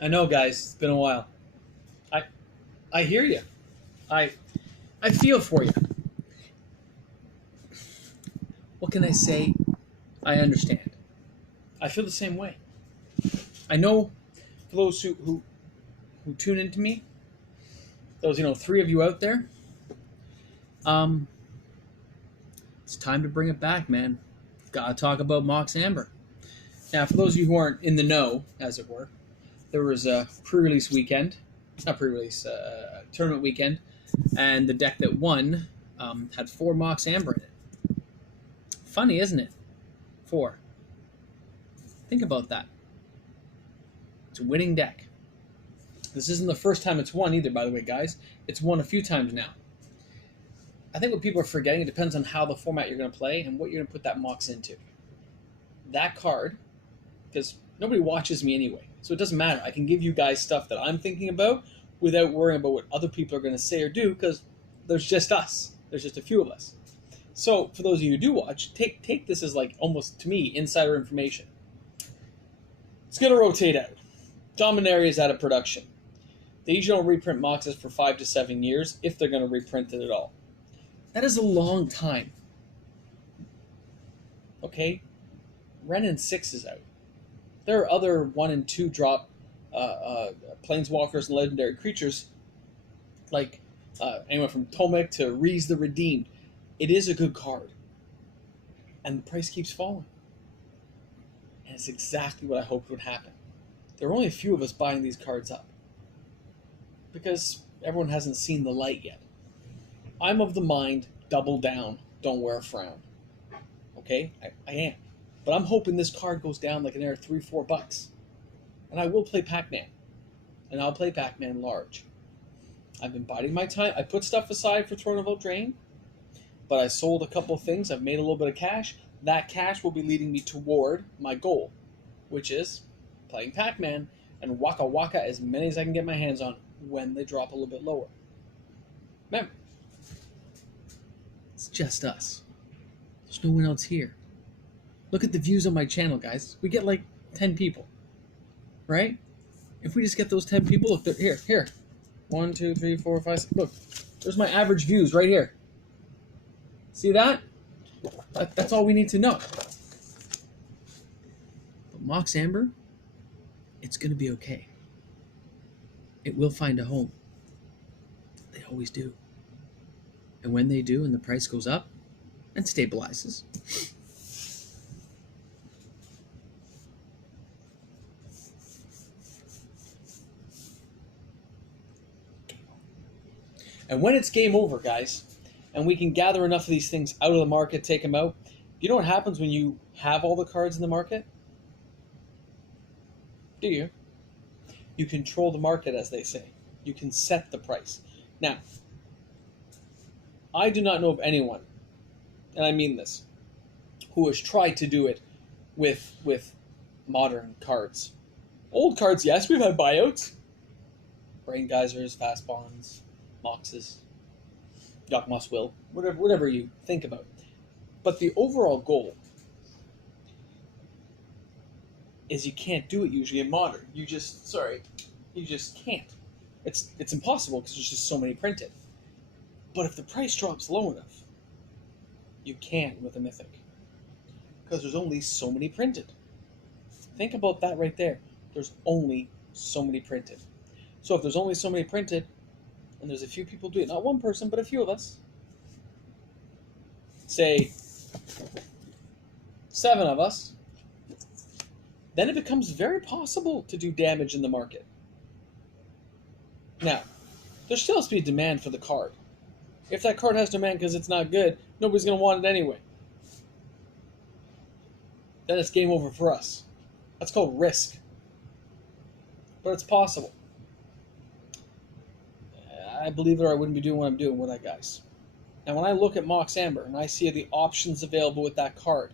I know, guys. It's been a while. I I hear you. I I feel for you. What can I say? I understand. I feel the same way. I know for those who tune into me, those three of you out there, um, it's time to bring it back, man. Gotta talk about Mox Amber. Now, for those of you who aren't in the know, as it were, there was a pre-release weekend, not pre-release, tournament weekend, and the deck that won had four Mox Amber in it. Funny, isn't it? Four. Think about that. It's a winning deck. This isn't the first time it's won either, by the way, guys. It's won a few times now. I think what people are forgetting, it depends on how the format you're going to play and what you're going to put that Mox into. That card, because nobody watches me anyway, so it doesn't matter. I can give you guys stuff that I'm thinking about without worrying about what other people are going to say or do, because there's just us. There's just a few of us. So for those of you who do watch, take this as like almost, to me, insider information. It's going to rotate out. Dominaria is out of production. They usually don't reprint Moxes for 5 to 7 years, if they're going to reprint it at all. That is a long time. Okay? Renin 6 is out. There are other 1 and 2 drop planeswalkers and legendary creatures, like anyone from Tomek to Reese the Redeemed. It is a good card. And the price keeps falling. And it's exactly what I hoped would happen. There are only a few of us buying these cards up, because everyone hasn't seen the light yet. I'm of the mind, double down, don't wear a frown. Okay? I am. But I'm hoping this card goes down like an air $3-4. And I will play Pac-Man. And I'll play Pac-Man large. I've been biding my time. I put stuff aside for Throne of Eldraine, but I sold a couple of things. I've made a little bit of cash. That cash will be leading me toward my goal, which is playing Pac-Man and Waka Waka as many as I can get my hands on when they drop a little bit lower. Remember, it's just us. There's no one else here. Look at the views on my channel, guys. We get like 10 people, right? If we just get those 10 people, look, here. 1, 2, 3, 4, 5, 6. Look, there's my average views right here. See that? That's all we need to know. But Mox Amber, it's going to be okay. It will find a home. They always do. And when they do and the price goes up and stabilizes, and when it's game over, guys, and we can gather enough of these things out of the market, take them out, you know what happens when you have all the cards in the market? Do you? You control the market, as they say. You can set the price. Now, I do not know of anyone, and I mean this, who has tried to do it with modern cards. Old cards, yes, we've had buyouts. Brain Geysers, Fast Bonds, Moxes, Yakmas Will, whatever you think about. But the overall goal is you can't do it usually in modern. You just can't. It's impossible because there's just so many printed. But if the price drops low enough, you can with a Mythic. Because there's only so many printed. Think about that right there. There's only so many printed. So if there's only so many printed, and there's a few people doing it, not one person, but a few of us, say 7 of us, then it becomes very possible to do damage in the market. Now, there still has to be demand for the card. If that card has demand because it's not good, nobody's going to want it anyway. Then it's game over for us. That's called risk. But it's possible. I believe it or I wouldn't be doing what I'm doing with that, guys. Now, when I look at Mox Amber and I see the options available with that card,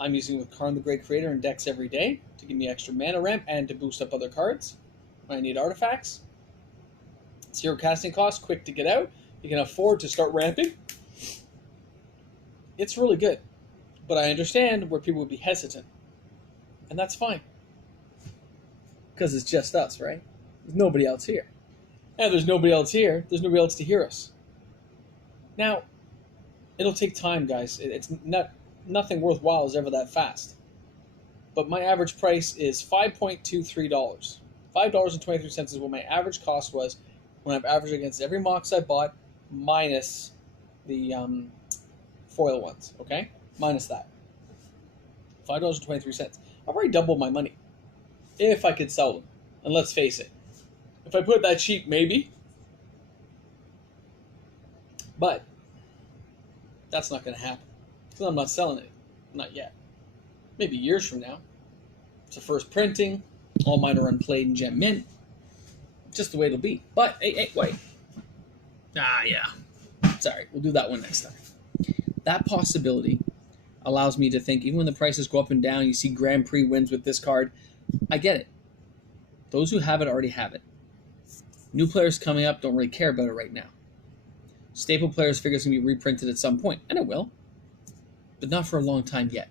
I'm using it with Karn the Great Creator in decks every day to give me extra mana ramp and to boost up other cards when I need artifacts. 0 casting cost, quick to get out. You can afford to start ramping. It's really good. But I understand where people would be hesitant. And that's fine. Because it's just us, right? There's nobody else here. And there's nobody else here. There's nobody else to hear us. Now, it'll take time, guys. It's nothing worthwhile is ever that fast. But my average price is $5.23. $5.23 is what my average cost was when I've averaged against every Mox I bought, minus the foil ones, okay? Minus that. $5.23. I've already doubled my money. If I could sell them. And let's face it, if I put it that cheap, maybe. But that's not going to happen. Because I'm not selling it. Not yet. Maybe years from now. It's a first printing. All mine are unplayed in Gem Mint. Just the way it'll be. But, hey, wait. Yeah. Sorry, we'll do that one next time. That possibility allows me to think, even when the prices go up and down, you see Grand Prix wins with this card, I get it. Those who have it already have it. New players coming up don't really care about it right now. Staple players figure it's going to be reprinted at some point, and it will. But not for a long time yet.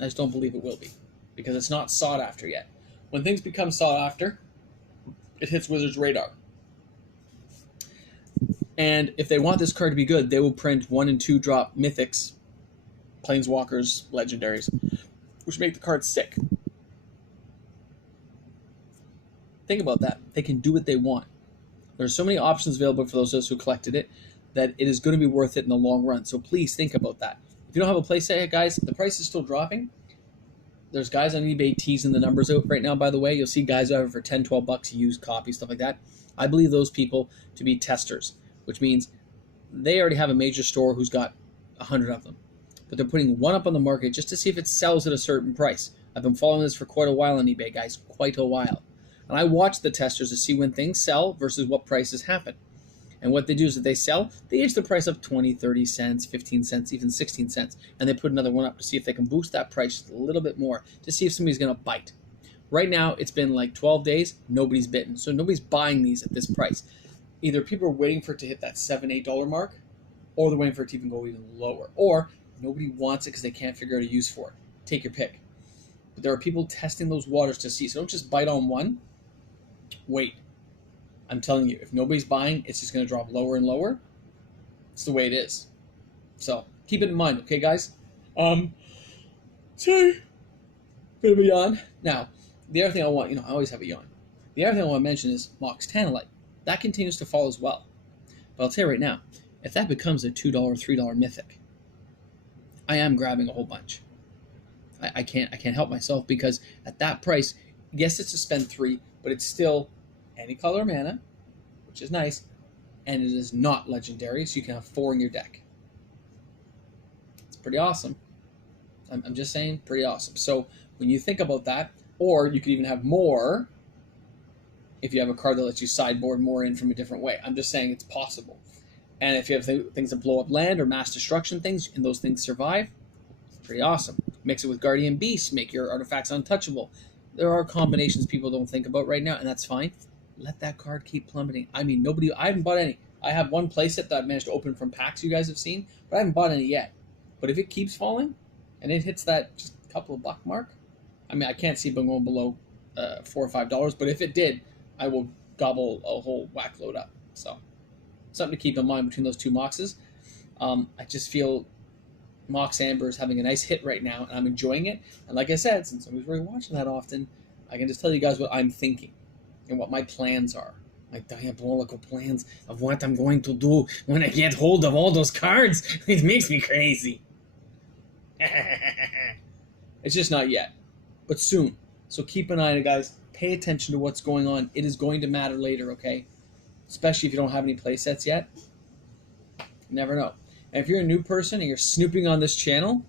I just don't believe it will be, because it's not sought after yet. When things become sought after, it hits Wizards' radar. And if they want this card to be good, they will print 1 and 2 drop mythics, planeswalkers, legendaries, which make the card sick. Think about that. They can do what they want. There's so many options available for those of us who collected it that it is going to be worth it in the long run. So please think about that. If you don't have a playset yet, guys, the price is still dropping. There's guys on eBay teasing the numbers out right now, by the way. You'll see guys out for 10, 12 bucks, used copies, stuff like that. I believe those people to be testers, which means they already have a major store who's got 100 of them. But they're putting one up on the market just to see if it sells at a certain price. I've been following this for quite a while on eBay, guys, quite a while. And I watch the testers to see when things sell versus what prices happen. And what they do is that they sell, they inch the price up 20, 30 cents, 15 cents, even 16 cents. And they put another one up to see if they can boost that price just a little bit more to see if somebody's going to bite. Right now, it's been like 12 days, nobody's bitten. So nobody's buying these at this price. Either people are waiting for it to hit that $7, $8 mark, or they're waiting for it to even go even lower. Or nobody wants it because they can't figure out a use for it. Take your pick. But there are people testing those waters to see. So don't just bite on one. Wait. I'm telling you, if nobody's buying, it's just going to drop lower and lower. It's the way it is. So keep it in mind, okay, guys? Sorry. Bit of a yawn. Now, the other thing I want, I always have a yawn. The other thing I want to mention is Mox Tantalite. That continues to fall as well. But I'll tell you right now, if that becomes a $2, $3 mythic, I am grabbing a whole bunch. I can't help myself, because at that price, yes, it's a spend 3, but it's still any color mana, which is nice, and it is not legendary, so you can have 4 in your deck. It's pretty awesome. I'm just saying, pretty awesome. So when you think about that, or you could even have more if you have a card that lets you sideboard more in from a different way. I'm just saying it's possible. And if you have things that blow up land or mass destruction things, and those things survive, it's pretty awesome. Mix it with Guardian Beasts, make your artifacts untouchable. There are combinations people don't think about right now, and that's fine. Let that card keep plummeting. I mean, I haven't bought any. I have one playset that I've managed to open from packs you guys have seen, but I haven't bought any yet. But if it keeps falling, and it hits that just couple of buck mark, I mean, I can't see it going below $4 or $5, but if it did, I will gobble a whole whack load up. So, something to keep in mind between those two Moxes. I just feel Mox Amber is having a nice hit right now, and I'm enjoying it. And like I said, since nobody's really watching that often, I can just tell you guys what I'm thinking and what my plans are. My diabolical plans of what I'm going to do when I get hold of all those cards. It makes me crazy. It's just not yet, but soon. So keep an eye on it, guys. Pay attention to what's going on. It is going to matter later, okay? Especially if you don't have any play sets yet. You never know. And if you're a new person and you're snooping on this channel,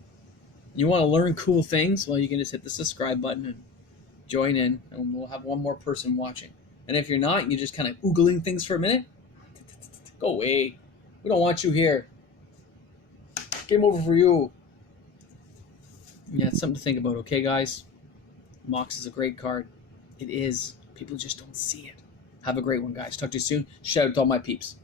you want to learn cool things, well, you can just hit the subscribe button and join in, and we'll have one more person watching. And if you're not, you're just kind of oogling things for a minute, go away. We don't want you here. Game over for you. Yeah, it's something to think about, okay, guys? Mox is a great card. It is. People just don't see it. Have a great one, guys. Talk to you soon. Shout out to all my peeps.